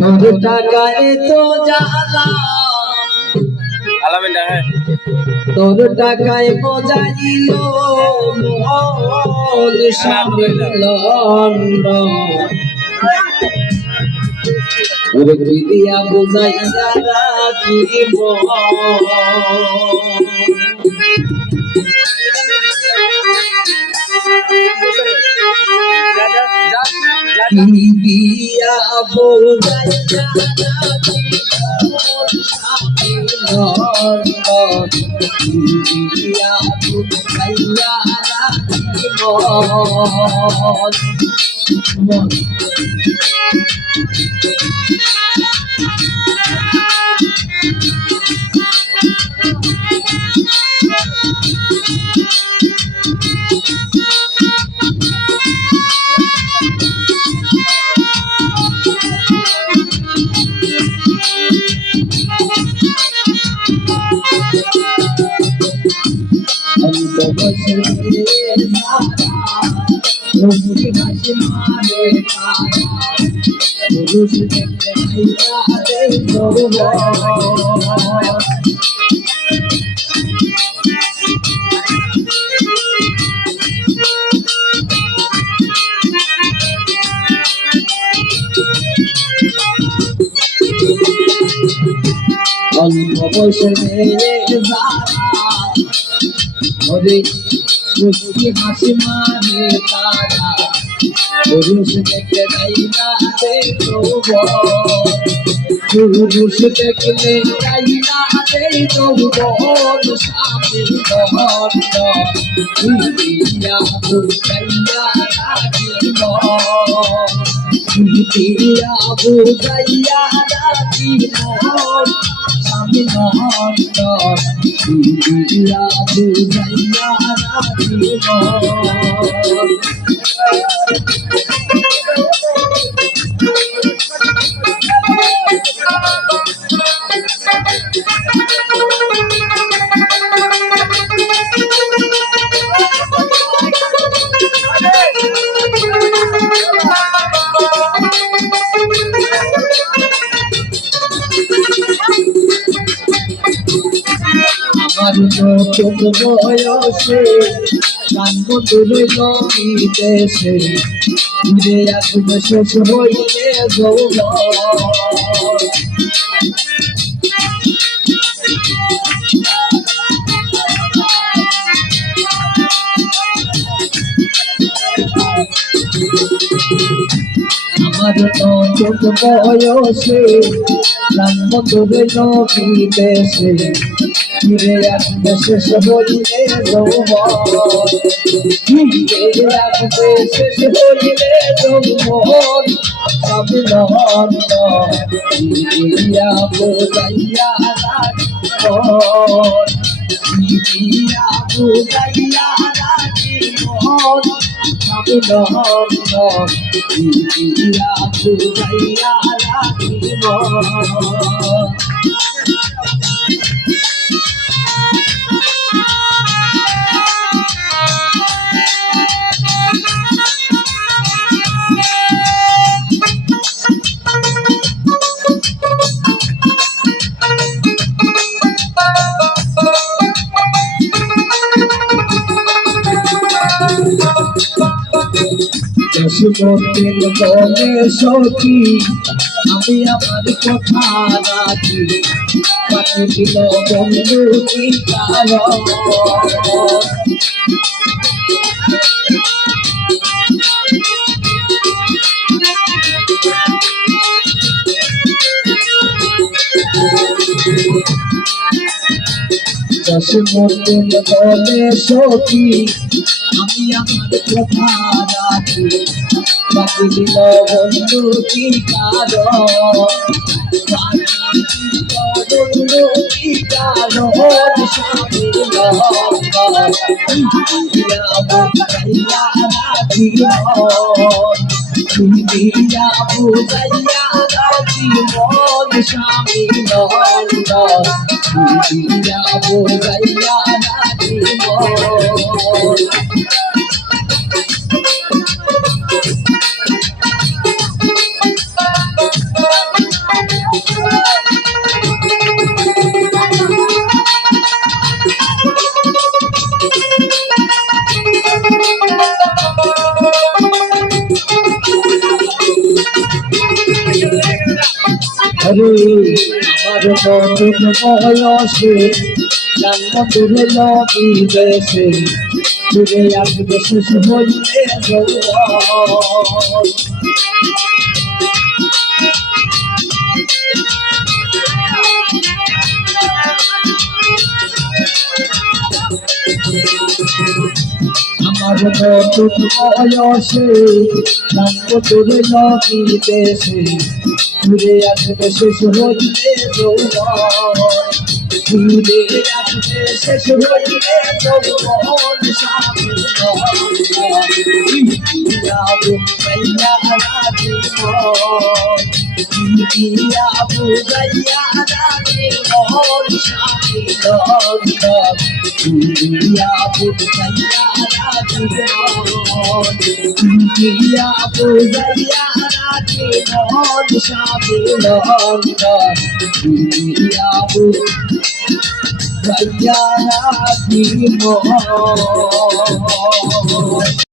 তোর টাকায় তো জ্বালা তোর টাকায় বোঝাইল মন সামিল ওরে তুই দিয়া বুঝাইয়া রাখিব দিয়া বুঝাইয়া দিয়া বুঝাইয়া রাখিব অল্প বয়সের মেয়ে ওরে মুস্কি হাসি মারে তারা পুরুষ দেখলে যাই না পুরুষ দেখলে যাই না স্বামী দিয়া বুঝাইয়া রাখিব দিয়া বুঝাইয়া রাখিব স্বামী দিয়া বুঝাইয়া রাখিব আমার নতুন বয়সে জন্ম রইল বিদেশে ফিরে আসবে শেষ হইলে যৌবন আমার নতুন বয়সে জন্ম রইল বিদেশে ফিরে আসবে শেষ হইলে যৌবন ফিরে আসবে শেষ হইলে যৌবন স্বামী দিয়া বুঝাইয়া রাখিব দিয়া বুঝাইয়া রাখিব স্বামী দিয়া বুঝাইয়া রাখিব মতিন বলে সখী আমি আমার কথা রাখি পাখি দিল বন্ধু কি কারণ মতিন বলে সখী আমি আমার কথা রাখি বাকি দিল বন্ধু কি কারণ বন্ধু কি কারণ স্বামী দিয়া বুঝাইয়া রাখিব দিয়া বুঝাইয়া রাখিব স্বামী দিয়া বুঝাইয়া রাখিব আমার নতুন বয়সে জন্ম দিল বিদেশে ফিরে আসবে শেষ হইলে যৌবন। আমার নতুন বয়সে জন্ম দিল বিদেশে ফিরে আসবে শেষ হইলে যৌবন। ফিরে আসবে শেষ হইলে যৌবন। বুঝাইয়া বুঝাইয়া রাখি মন স্বামী নন্দন। বুঝাইয়া বুঝাইয়া রাখি মন। বুঝাইয়া বুঝাইয়া রাখি মন স্বামী নন্দন। বুঝাইয়া বুঝাইয়া রাখি মন।